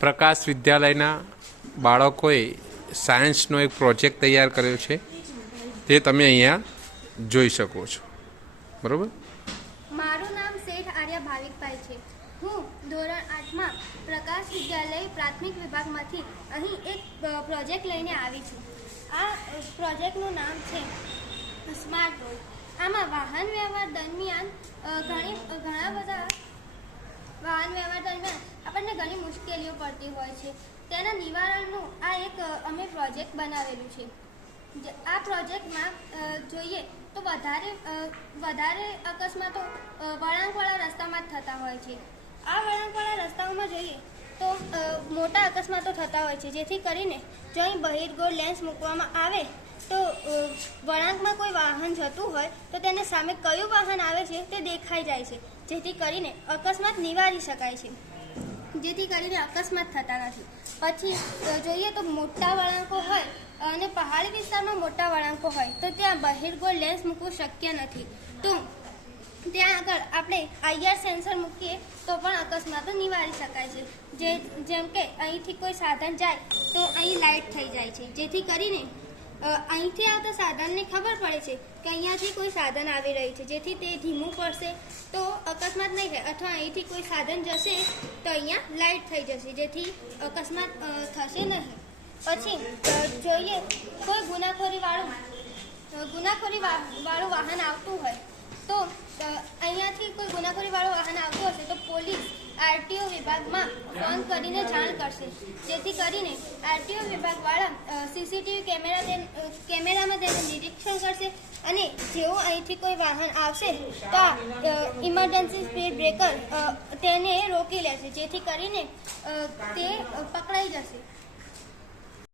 પ્રકાશ વિદ્યાલયના બાળકોએ સાયન્સનો એક પ્રોજેક્ટ તૈયાર કર્યો છે, તે તમે અહીંયા જોઈ શકો છો. બરાબર. મારું નામ શેઠ આર્ય ભાવિકભાઈ છે. હું ધોરણ 8માં પ્રકાશ વિદ્યાલય પ્રાથમિક વિભાગમાંથી અહીં એક પ્રોજેક્ટ લઈને આવી છું. આ પ્રોજેક્ટનું નામ છે સ્માર્ટ રોડ. આમાં વાહન વ્યવહાર દરમિયાન આપણને ઘણી મુશ્કેલીઓ પડતી હોય છે. તેના નિવારણનું આ એક અમે પ્રોજેક્ટ બનાવેલું છે. આ પ્રોજેક્ટમાં જોઈએ તો વધારે અકસ્માતો વળાંકવાળા રસ્તામાં જ થતા હોય છે. આ વળાંકવાળા રસ્તાઓમાં જોઈએ તો મોટા અકસ્માતો થતા હોય છે, જેથી કરીને જો અહીં બહિર્ગોળ લેન્સ મૂકવામાં આવે તો વળાંકમાં કોઈ વાહન જતું હોય તો તેને સામે કયું વાહન આવે છે તે દેખાઈ જાય છે, જેથી કરીને અકસ્માત નિવારી શકાય છે, જેથી કરીને અકસ્માત થતા નથી. પછી જોઈએ તો મોટા વળાંકો હોય અને પહાડી વિસ્તારમાં મોટા વળાંકો હોય તો ત્યાં બહિર્ગોળ લેન્સ મૂકવું શક્ય નથી. તો ત્યાં આગળ આપણે IR સેન્સર મૂકીએ તો પણ અકસ્માતો નિવારી શકાય છે. જેમ કે અહીંથી કોઈ સાધન જાય તો અહીં લાઇટ થઈ જાય છે, જેથી કરીને અહીંથી આવતા સાધનને ખબર પડે છે કે અહીંયાથી કોઈ સાધન આવી રહ્યું છે, જેથી તે ધીમું પડશે તો અકસ્માત નહીં થાય, અથવા અહીંથી કોઈ સાધન જશે તો અહીંયા લાઇટ થઈ જશે, જેથી અકસ્માત થશે નહીં. પછી જોઈએ કોઈ ગુનાખોરી વાળું વાહન આવતું હોય તો અહીંયાથી કોઈ ગુનાખોરીવાળું વાહન આવતું હશે તો પોલીસ RTO વિભાગમાં ફોન કરીને જાણ કરશે, જેથી કરીને RTO વિભાગવાળા CCTV કેમેરામાં તેનું નિરીક્ષણ કરશે અને જેવો અહીંથી કોઈ વાહન આવશે તો ઇમરજન્સી સ્પીડ બ્રેકર તેને રોકી લેશે, જેથી કરીને તે પકડાઈ જશે.